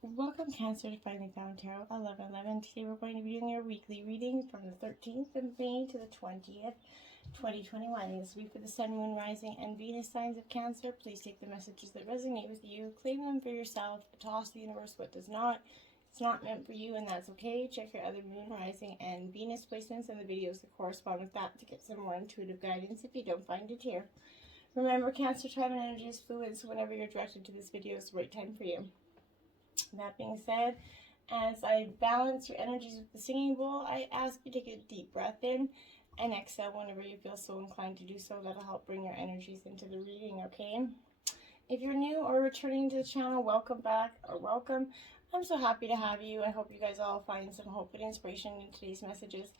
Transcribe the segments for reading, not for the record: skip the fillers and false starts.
Welcome, Cancer, to Finally Found Tarot 1111. Today we're going to be doing your weekly reading from the 13th of May to the 20th, 2021. This week for the Sun, Moon, Rising, and Venus signs of Cancer. Please take the messages that resonate with you, claim them for yourself, toss the universe what does not. It's not meant for you, and that's okay. Check your other Moon, Rising, and Venus placements and the videos that correspond with that to get some more intuitive guidance if you don't find it here. Remember, Cancer, time and energy is fluid, so whenever you're directed to this video, it's the right time for you. That being said, as I balance your energies with the singing bowl, I ask you to take a deep breath in and exhale whenever you feel so inclined to do so. That'll help bring your energies into the reading, okay? If you're new or returning to the channel, welcome back or welcome. I'm so happy to have you. I hope you guys all find some hope and inspiration in today's messages.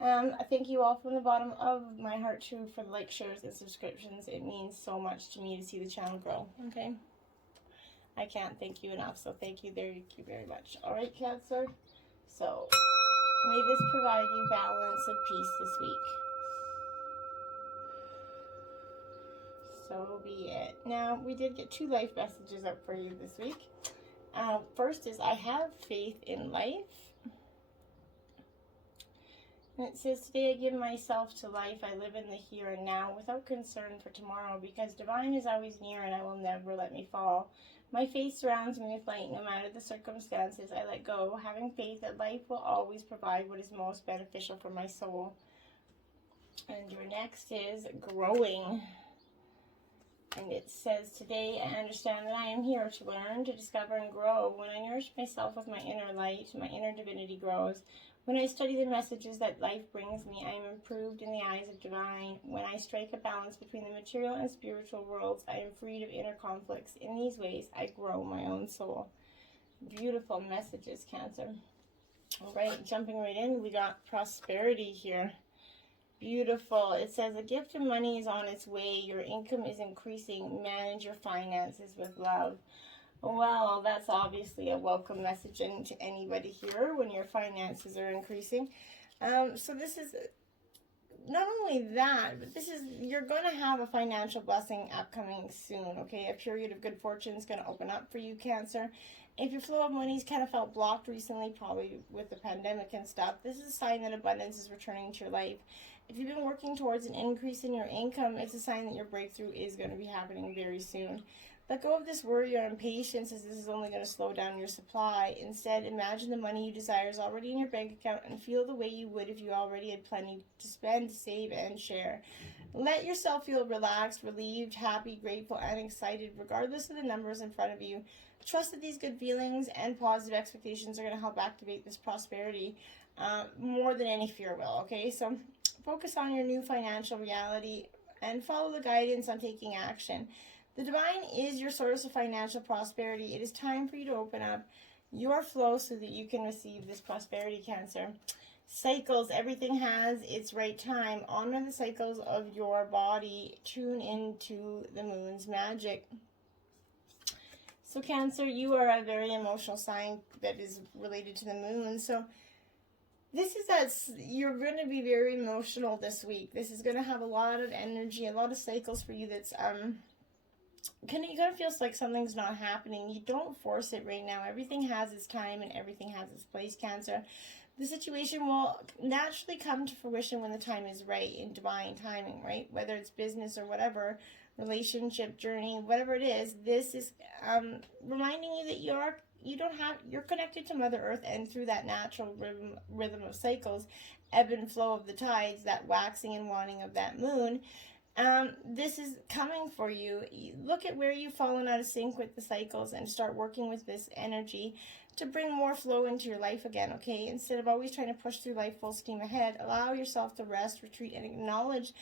I thank you all from the bottom of my heart too for the likes, shares, and subscriptions. It means so much to me to see the channel grow, okay? I can't thank you enough, so thank you very much. All right, Cancer. So, may this provide you balance and peace this week. So be it. Now, we did get 2 life messages up for you this week. First is, I have faith in life. And it says, today I give myself to life. I live in the here and now without concern for tomorrow, because divine is always near and I will never let me fall. My faith surrounds me with light no matter the circumstances. I let go, having faith that life will always provide what is most beneficial for my soul. And your next is growing. And it says, today I understand that I am here to learn, to discover, and grow. When I nourish myself with my inner light, my inner divinity grows. When I study the messages that life brings me, I am improved in the eyes of divine. When I strike a balance between the material and spiritual worlds, I am freed of inner conflicts. In these ways, I grow my own soul. Beautiful messages, Cancer. All right, jumping right in, we got prosperity here. Beautiful. It says, a gift of money is on its way. Your income is increasing. Manage your finances with love. Well, that's obviously a welcome messaging to anybody here when your finances are increasing. So this is not only that, but this is, you're going to have a financial blessing upcoming soon, okay? A period of good fortune is going to open up for you, Cancer. If your flow of money's kind of felt blocked recently, probably with the pandemic and stuff, this is a sign that abundance is returning to your life. If you've been working towards an increase in your income, it's a sign that your breakthrough is going to be happening very soon. Let go of this worry or impatience, as this is only going to slow down your supply. Instead, imagine the money you desire is already in your bank account and feel the way you would if you already had plenty to spend, save, and share. Let yourself feel relaxed, relieved, happy, grateful, and excited, regardless of the numbers in front of you. Trust that these good feelings and positive expectations are going to help activate this prosperity more than any fear will, okay? So focus on your new financial reality and follow the guidance on taking action. The divine is your source of financial prosperity. It is time for you to open up your flow so that you can receive this prosperity, Cancer. Cycles, everything has its right time. Honor the cycles of your body. Tune into the moon's magic. So Cancer, you are a very emotional sign that is related to the moon. So this is that you're going to be very emotional this week. This is going to have a lot of energy, a lot of cycles for you that's you kind of feels like something's not happening. You don't force it right now. Everything has its time and everything has its place, Cancer. The situation will naturally come to fruition when the time is right, in divine timing, right? Whether it's business or whatever, relationship journey, whatever it is, this is reminding you that you're connected to Mother Earth, and through that natural rhythm of cycles, ebb and flow of the tides, that waxing and waning of that moon. This is coming for you. Look at where you've fallen out of sync with the cycles and start working with this energy to bring more flow into your life again, okay? Instead of always trying to push through life full steam ahead, allow yourself to rest, retreat, and acknowledge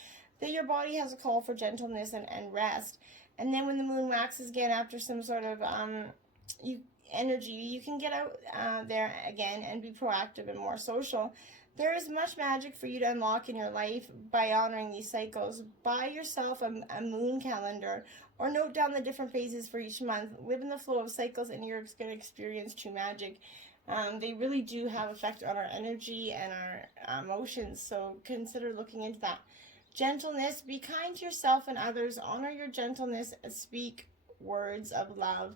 that your body has a call for gentleness and rest. And then when the moon waxes again after some sort of energy, you can get out there again and be proactive and more social. There is much magic for you to unlock in your life by honoring these cycles. Buy yourself a moon calendar or note down the different phases for each month. Live in the flow of cycles and you're going to experience true magic. They really do have effect on our energy and our emotions, so consider looking into that. Gentleness, be kind to yourself and others. Honor your gentleness. Speak words of love.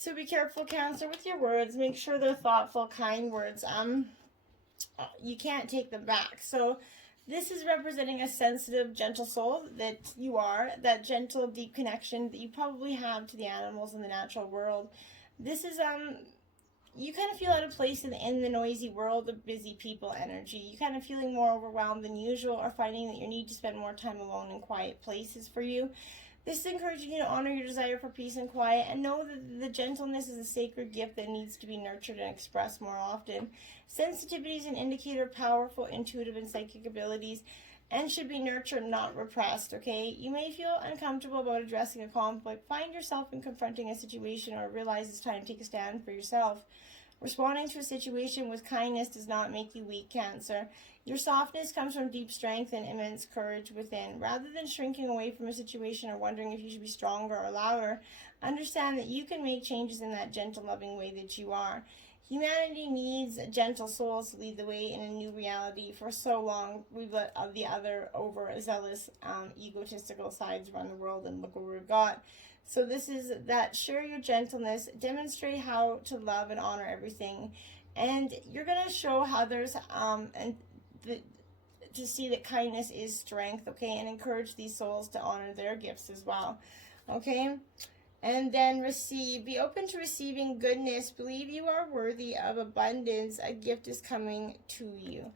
So be careful, Cancer, with your words. Make sure they're thoughtful, kind words. You can't take them back. So this is representing a sensitive, gentle soul that you are, that gentle, deep connection that you probably have to the animals in the natural world. This is, you kind of feel out of place in the noisy world of busy people energy. You kind of feeling more overwhelmed than usual, or finding that you need to spend more time alone in quiet places for you. This is encouraging you to honor your desire for peace and quiet, and know that the gentleness is a sacred gift that needs to be nurtured and expressed more often. Sensitivity is an indicator of powerful intuitive and psychic abilities and should be nurtured, not repressed, okay? You may feel uncomfortable about addressing a conflict, find yourself in confronting a situation, or realize it's time to take a stand for yourself. Responding to a situation with kindness does not make you weak, Cancer. Your softness comes from deep strength and immense courage within. Rather than shrinking away from a situation or wondering if you should be stronger or louder, understand that you can make changes in that gentle, loving way that you are. Humanity needs gentle souls to lead the way in a new reality. For so long, we've let the other overzealous, egotistical sides run the world, and look what we've got. So this is that, share your gentleness, demonstrate how to love and honor everything, and you're going to show others to see that kindness is strength, okay, and encourage these souls to honor their gifts as well, okay? And then receive. Be open to receiving goodness. Believe you are worthy of abundance. A gift is coming to you.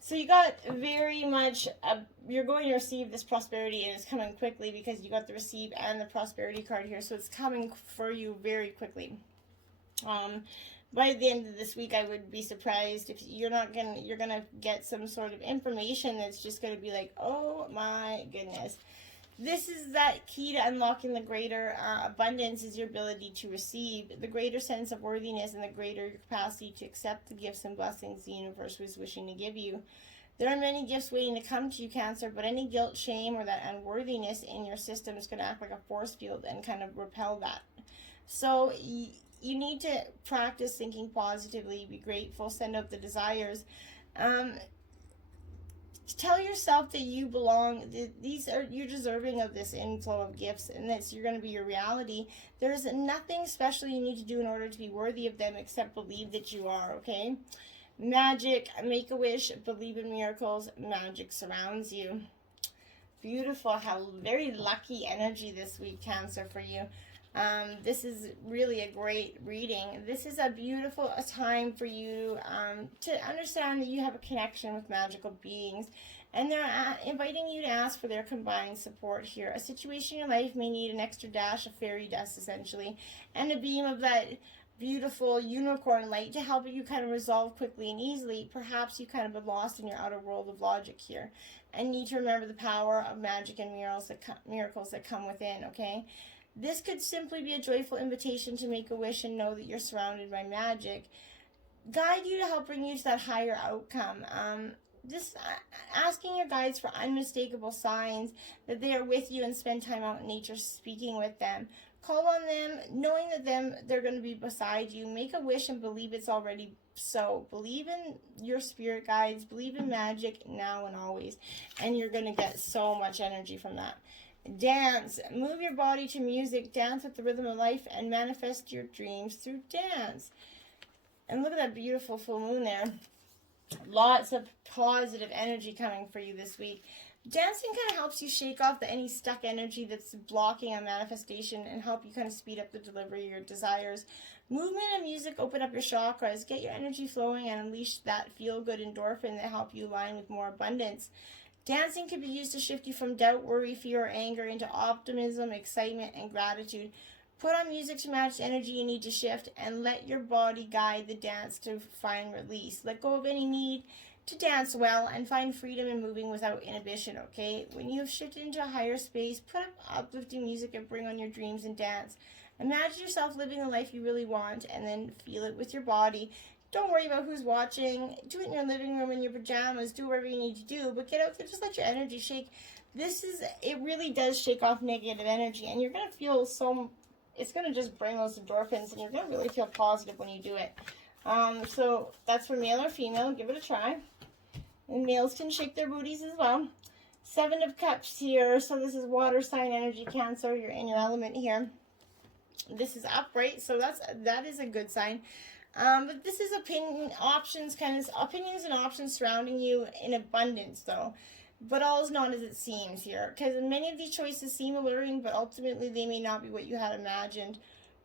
So you got very much, you're going to receive this prosperity, and it's coming quickly because you got the receive and the prosperity card here. So it's coming for you very quickly. By the end of this week, I would be surprised if you're going to get some sort of information that's just going to be like, oh my goodness. This is that key to unlocking the greater abundance, is your ability to receive, the greater sense of worthiness, and the greater capacity to accept the gifts and blessings the universe was wishing to give you. There are many gifts waiting to come to you, Cancer, but any guilt, shame, or that unworthiness in your system is going to act like a force field and kind of repel that. So you need to practice thinking positively, be grateful, send out the desires. Tell yourself that you belong. You're deserving of this inflow of gifts, and that you're going to be your reality. There's nothing special you need to do in order to be worthy of them except believe that you are, okay? Magic, make a wish, believe in miracles, magic surrounds you. Beautiful, how very lucky energy this week, Cancer, for you. This is really a great reading. This is a beautiful time for you to understand that you have a connection with magical beings, and they're inviting you to ask for their combined support here. A situation in your life may need an extra dash of fairy dust, essentially, and a beam of that beautiful unicorn light to help you kind of resolve quickly and easily. Perhaps you kind of been lost in your outer world of logic here, and need to remember the power of magic and miracles that come within, okay? This could simply be a joyful invitation to make a wish and know that you're surrounded by magic. Guide you to help bring you to that higher outcome. Just asking your guides for unmistakable signs that they are with you, and spend time out in nature speaking with them. Call on them, knowing that they're going to be beside you. Make a wish and believe it's already so. Believe in your spirit guides. Believe in magic now and always. And you're going to get so much energy from that. Dance. Move your body to music. Dance with the rhythm of life and manifest your dreams through dance. And look at that beautiful full moon there. Lots of positive energy coming for you this week. Dancing kind of helps you shake off any stuck energy that's blocking a manifestation, and help you kind of speed up the delivery of your desires. Movement and music open up your chakras, get your energy flowing, and unleash that feel-good endorphin that help you align with more abundance. Dancing can be used to shift you from doubt, worry, fear, or anger into optimism, excitement, and gratitude. Put on music to match the energy you need to shift, and let your body guide the dance to find release. Let go of any need to dance well, and find freedom in moving without inhibition, okay? When you have shifted into a higher space, put up uplifting music and bring on your dreams and dance. Imagine yourself living the life you really want, and then feel it with your body. Don't worry about who's watching. Do it in your living room in your pajamas. Do whatever you need to do, but get out there. Just let your energy shake. It really does shake off negative energy, and you're going to feel it's going to just bring those endorphins, and you're going to really feel positive when you do it. So that's for male or female. Give it a try. And males can shake their booties as well. 7 of Cups here. So this is water sign energy, Cancer. You're in your element here. This is upright, so that is a good sign. But this is opinions and options surrounding you in abundance, though. But all is not as it seems here, because many of these choices seem alluring, but ultimately they may not be what you had imagined.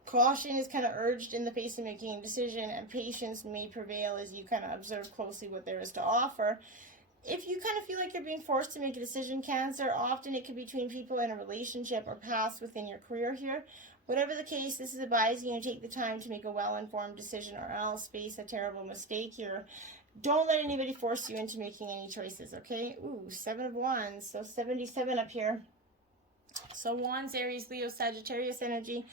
Caution is kind of urged in the face of making a decision, and patience may prevail as you kind of observe closely what there is to offer. If you kind of feel like you're being forced to make a decision, Cancer, often it could be between people in a relationship or paths within your career here. Whatever the case, this is advising you to take the time to make a well-informed decision or else face a terrible mistake here. Don't let anybody force you into making any choices, okay? Ooh, 7 of Wands, so 77 up here. So Wands, Aries, Leo, Sagittarius energy.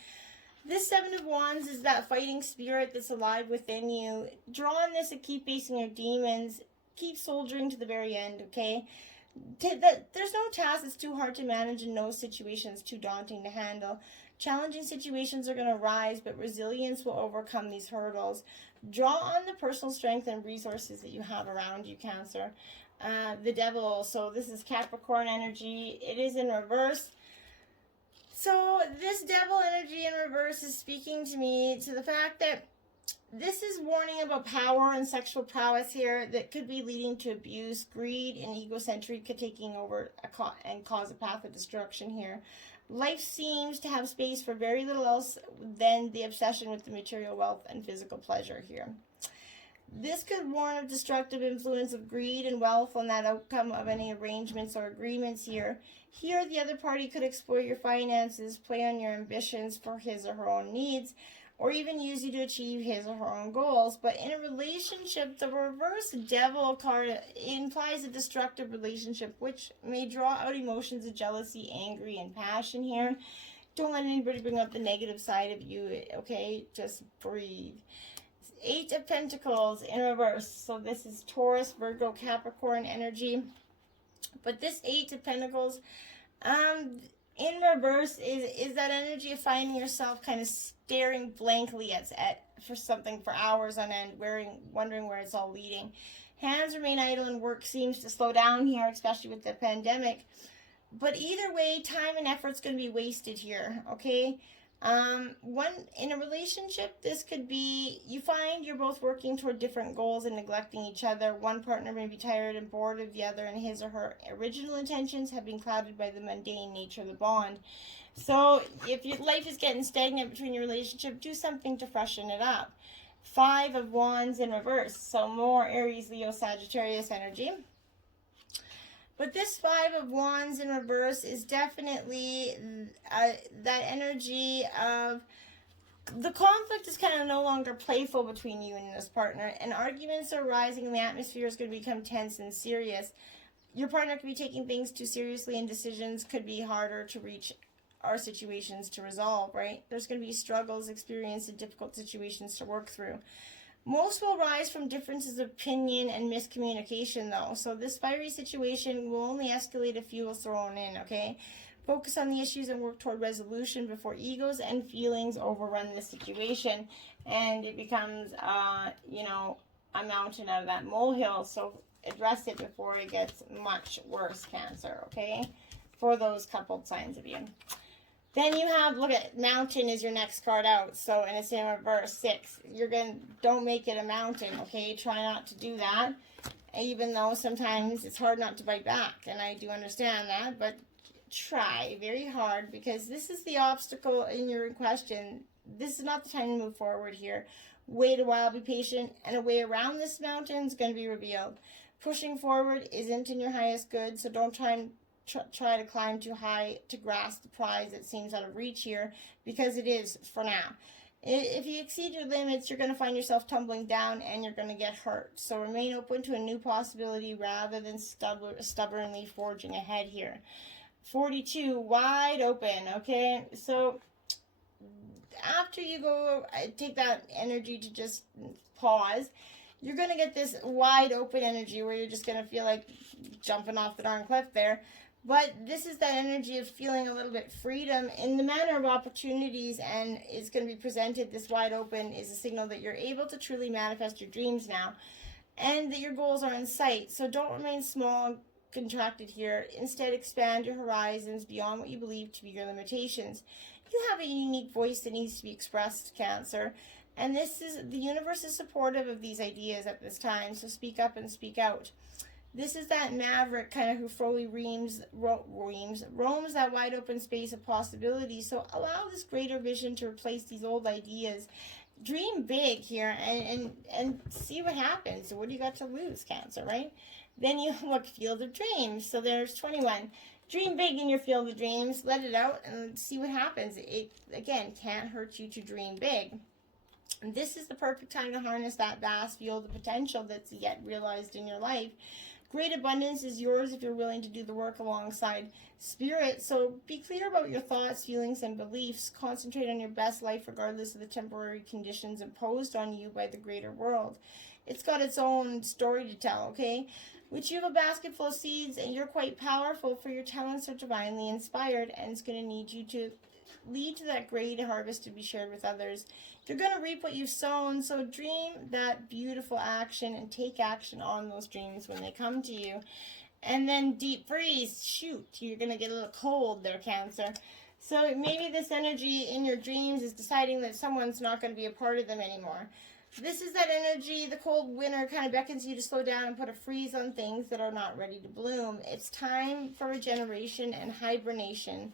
This 7 of Wands is that fighting spirit that's alive within you. Draw on this and keep facing your demons. Keep soldiering to the very end, okay? There's no task that's too hard to manage and no situation is too daunting to handle. Challenging situations are going to rise, but resilience will overcome these hurdles. Draw on the personal strength and resources that you have around you, Cancer. The Devil, so this is Capricorn energy. It is in reverse. So this Devil energy in reverse is speaking to me to the fact that this is warning about power and sexual prowess here that could be leading to abuse, greed, and egocentric taking over and cause a path of destruction here. Life seems to have space for very little else than the obsession with the material wealth and physical pleasure here. This could warn of destructive influence of greed and wealth on that outcome of any arrangements or agreements here. Here, the other party could exploit your finances, play on your ambitions for his or her own needs, or even use you to achieve his or her own goals. But in a relationship, the reverse Devil card implies a destructive relationship, which may draw out emotions of jealousy, anger, and passion here. Don't let anybody bring up the negative side of you, okay? Just breathe. 8 of Pentacles in reverse. So this is Taurus, Virgo, Capricorn energy. But this 8 of Pentacles, in reverse is that energy of finding yourself kind of staring blankly at for something for hours on end, wondering where it's all leading. Hands remain idle and work seems to slow down here, especially with the pandemic. But either way, time and effort's going to be wasted here, okay? In a relationship, this could be, you find you're both working toward different goals and neglecting each other. One partner may be tired and bored of the other, and his or her original intentions have been clouded by the mundane nature of the bond. So if your life is getting stagnant between your relationship, do something to freshen it up. 5 of Wands in reverse, so more Aries, Leo, Sagittarius energy. But this 5 of Wands in reverse is definitely that energy of the conflict is kind of no longer playful between you and this partner, and arguments are rising and the atmosphere is going to become tense and serious. Your partner could be taking things too seriously and decisions could be harder to reach or situations to resolve, right? There's going to be struggles experienced and difficult situations to work through. Most will rise from differences of opinion and miscommunication, though. So this fiery situation will only escalate if fuel is thrown in, okay? Focus on the issues and work toward resolution before egos and feelings overrun the situation. And it becomes, a mountain out of that molehill. So address it before it gets much worse, Cancer, okay? For those coupled signs of you. Then you have, look at, mountain is your next card out. So, and it's in reverse, 6. Don't make it a mountain, okay? Try not to do that. Even though sometimes it's hard not to bite back. And I do understand that, but try very hard because this is the obstacle in your question. This is not the time to move forward here. Wait a while, be patient, and a way around this mountain is going to be revealed. Pushing forward isn't in your highest good, so don't try to climb too high to grasp the prize that seems out of reach here, because it is for now. If you exceed your limits, you're going to find yourself tumbling down and you're going to get hurt. So remain open to a new possibility rather than stubbornly forging ahead here. 42, wide open, okay? So after you go take that energy to just pause, you're going to get this wide open energy where you're just going to feel like jumping off the darn cliff there. But this is that energy of feeling a little bit freedom in the manner of opportunities, and it's going to be presented. This wide open is a signal that you're able to truly manifest your dreams now and that your goals are in sight. So don't remain small and contracted here. Instead, expand your horizons beyond what you believe to be your limitations. You have a unique voice that needs to be expressed, Cancer. And the universe is supportive of these ideas at this time, so speak up and speak out. This is that maverick kind of who fully roams that wide open space of possibility. So allow this greater vision to replace these old ideas. Dream big here and see what happens. So what do you got to lose, Cancer, right? Then you look, field of dreams. So there's 21. Dream big in your field of dreams. Let it out and see what happens. It, again, can't hurt you to dream big. And this is the perfect time to harness that vast field of potential that's yet realized in your life. Great abundance is yours if you're willing to do the work alongside Spirit. So be clear about your thoughts, feelings, and beliefs. Concentrate on your best life regardless of the temporary conditions imposed on you by the greater world. It's got its own story to tell, okay? Which you have a basket full of seeds, and you're quite powerful, for your talents are divinely inspired, and it's going to need you to lead to that great harvest to be shared with others. You're going to reap what you've sown, so dream that beautiful action and take action on those dreams when they come to you. And then deep freeze, shoot, you're going to get a little cold there, Cancer. So maybe this energy in your dreams is deciding that someone's not going to be a part of them anymore. This is that energy, the cold winter kind of beckons you to slow down and put a freeze on things that are not ready to bloom. It's time for regeneration and hibernation.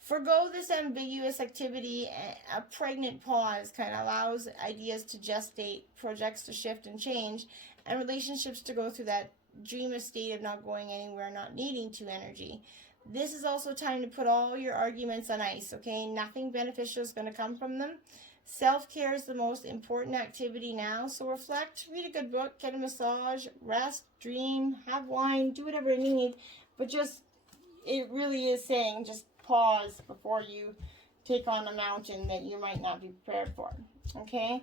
Forgo this ambiguous activity. A pregnant pause kind of allows ideas to gestate, projects to shift and change, and relationships to go through that dream state of not going anywhere, not needing to energy. This is also time to put all your arguments on ice, okay? Nothing beneficial is going to come from them. Self-care is the most important activity now, so reflect, read a good book, get a massage, rest, dream, have wine, do whatever you need, but just, it really is saying, just pause before you take on a mountain that you might not be prepared for, okay?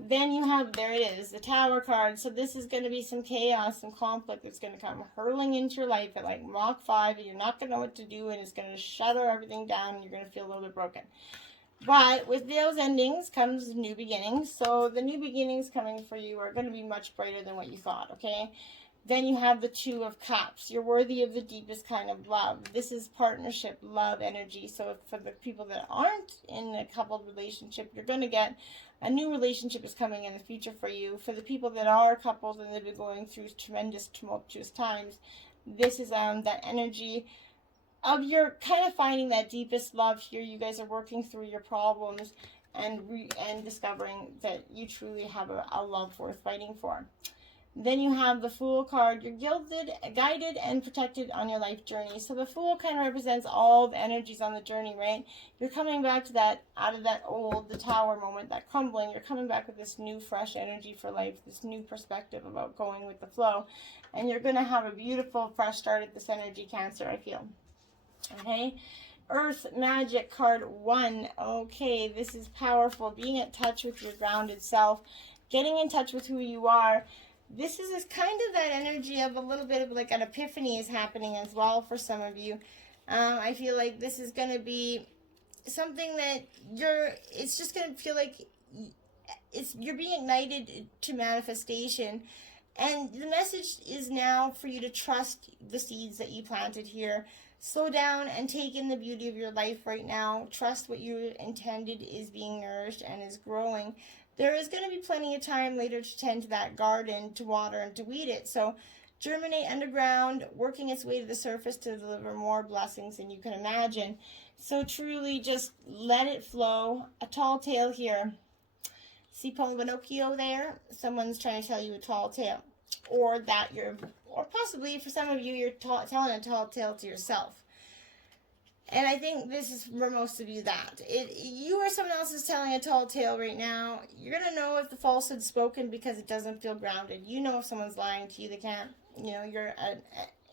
Then you have, there it is, the Tower card. So this is going to be some chaos, some conflict that's going to come hurling into your life at like Mach 5, and you're not going to know what to do, and it's going to shatter everything down, and you're going to feel a little bit broken. But with those endings comes new beginnings. So the new beginnings coming for you are going to be much brighter than what you thought, okay? Then you have the Two of Cups. You're worthy of the deepest kind of love. This is partnership, love, energy. So for the people that aren't in a coupled relationship, you're going to get a new relationship is coming in the future for you. For the people that are couples and they've been going through tremendous, tumultuous times, this is that energy of you're kind of finding that deepest love here. You guys are working through your problems and discovering that you truly have a love worth fighting for. Then you have the Fool card. You're guided, and protected on your life journey. So the Fool kind of represents all the energies on the journey, right? You're coming back to that, out of that old, the Tower moment, that crumbling. You're coming back with this new, fresh energy for life, this new perspective about going with the flow. And you're going to have a beautiful, fresh start at this energy, Cancer, I feel. Okay? Earth Magic card 1. Okay, this is powerful. Being in touch with your grounded self. Getting in touch with who you are. This is kind of that energy of a little bit of like an epiphany is happening as well for some of you. I feel like this is going to be something that it's just going to feel like you're being ignited to manifestation. And the message is now for you to trust the seeds that you planted here. Slow down and take in the beauty of your life right now. Trust what you intended is being nourished and is growing. There is going to be plenty of time later to tend to that garden, to water and to weed it. So germinate underground, working its way to the surface to deliver more blessings than you can imagine. So truly just let it flow. A tall tale here. See Pinocchio there? Someone's trying to tell you a tall tale. Or possibly for some of you, you're telling a tall tale to yourself. And I think this is for most of you that. You or someone else is telling a tall tale right now. You're going to know if the falsehood's spoken because it doesn't feel grounded. You know if someone's lying to you. They can't, you're an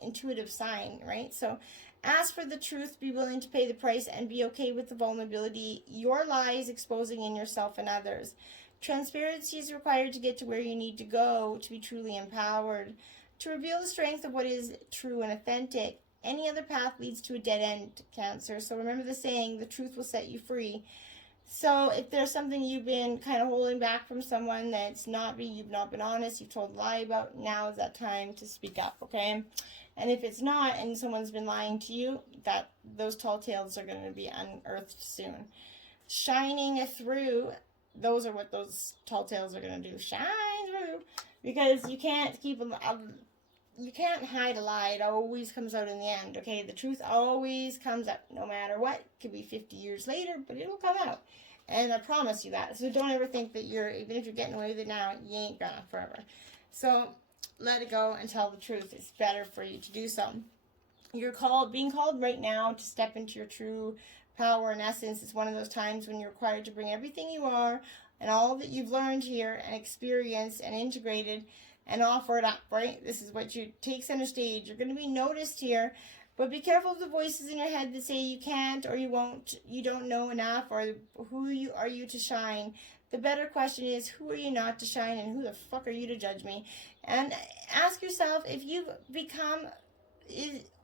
intuitive sign, right? So ask for the truth, be willing to pay the price, and be okay with the vulnerability your lies exposing in yourself and others. Transparency is required to get to where you need to go to be truly empowered. To reveal the strength of what is true and authentic. Any other path leads to a dead end, Cancer. So remember the saying, the truth will set you free. So if there's something you've been kind of holding back from someone that's you've not been honest, you've told a lie about, now is that time to speak up, okay? And if it's not, and someone's been lying to you, that those tall tales are going to be unearthed soon. Shining through, those are what those tall tales are going to do. Shine through, because you can't you can't hide a lie. It always comes out in the end, okay? The truth always comes out, no matter what. It could be 50 years later, but it'll come out. And I promise you that. So don't ever think that even if you're getting away with it now, you ain't gonna forever. So let it go and tell the truth. It's better for you to do so. You're being called right now to step into your true power and essence. It's one of those times when you're required to bring everything you are and all that you've learned here and experienced and integrated and offer it up, right? This is what you take center stage. You're going to be noticed here, but be careful of the voices in your head that say you can't or you won't, you don't know enough, or who are you to shine. The better question is, who are you not to shine, and who the fuck are you to judge me? And ask yourself, if you've become,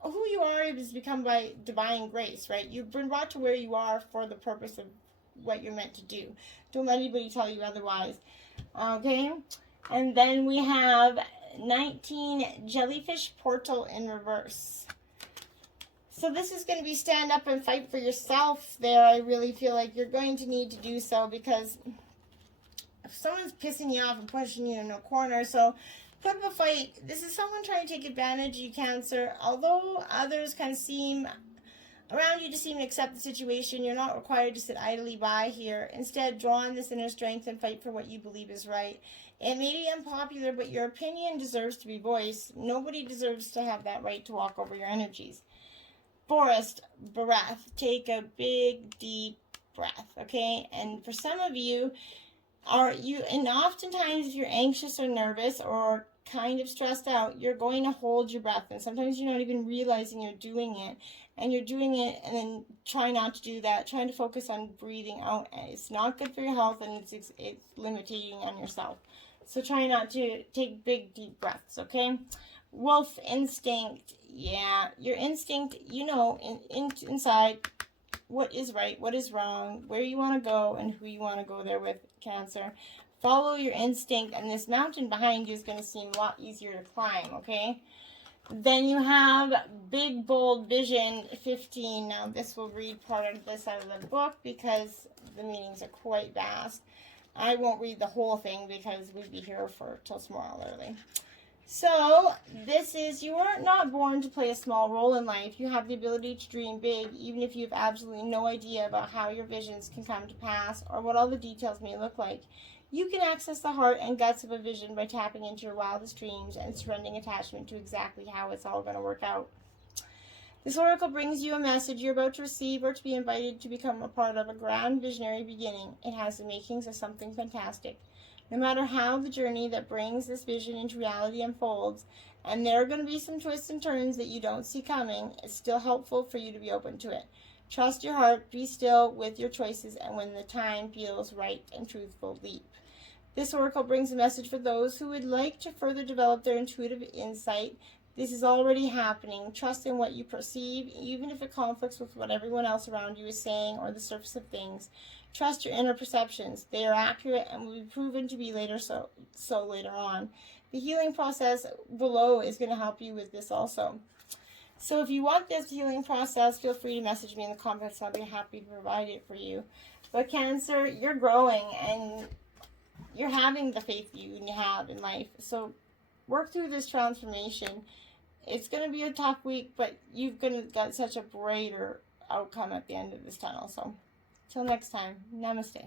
who you are is become by divine grace, right? You've been brought to where you are for the purpose of what you're meant to do. Don't let anybody tell you otherwise, okay? And then we have 19 jellyfish portal in reverse. So this is going to be stand up and fight for yourself there. I really feel like you're going to need to do so, because if someone's pissing you off and pushing you in a corner, so put up a fight. This is someone trying to take advantage of you, Cancer. Although others kind of seem around you to seem to accept the situation, you're not required to sit idly by here. Instead, draw on this inner strength and fight for what you believe is right. It may be unpopular, but your opinion deserves to be voiced. Nobody deserves to have that right to walk over your energies. Forest breath. Take a big, deep breath, okay? And for some of you, and oftentimes if you're anxious or nervous or kind of stressed out, you're going to hold your breath, and sometimes you're not even realizing you're doing it, and you're doing it and then try not to do that, trying to focus on breathing out. It's not good for your health, and it's limiting on yourself. So try not to take big, deep breaths, okay? Wolf instinct. Yeah, your instinct, you know, inside what is right, what is wrong, where you want to go, and who you want to go there with, Cancer. Follow your instinct, and this mountain behind you is going to seem a lot easier to climb, okay? Then you have Big Bold Vision 15. Now, this will read part of this out of the book because the meanings are quite vast. I won't read the whole thing because we'd be here till tomorrow early. So, this is, you are not born to play a small role in life. You have the ability to dream big, even if you have absolutely no idea about how your visions can come to pass or what all the details may look like. You can access the heart and guts of a vision by tapping into your wildest dreams and surrendering attachment to exactly how it's all going to work out. This oracle brings you a message you're about to receive or to be invited to become a part of a grand visionary beginning. It has the makings of something fantastic. No matter how the journey that brings this vision into reality unfolds, and there are going to be some twists and turns that you don't see coming, it's still helpful for you to be open to it. Trust your heart, be still with your choices, and when the time feels right and truthful, leap. This oracle brings a message for those who would like to further develop their intuitive insight. This is already happening. Trust in what you perceive, even if it conflicts with what everyone else around you is saying or the surface of things. Trust your inner perceptions. They are accurate and will be proven to be so later on. The healing process below is going to help you with this also. So if you want this healing process, feel free to message me in the comments. I'll be happy to provide it for you. But Cancer, you're growing and you're having the faith you have in life. So work through this transformation. It's going to be a tough week, but you've got such a brighter outcome at the end of this tunnel. So, till next time, namaste.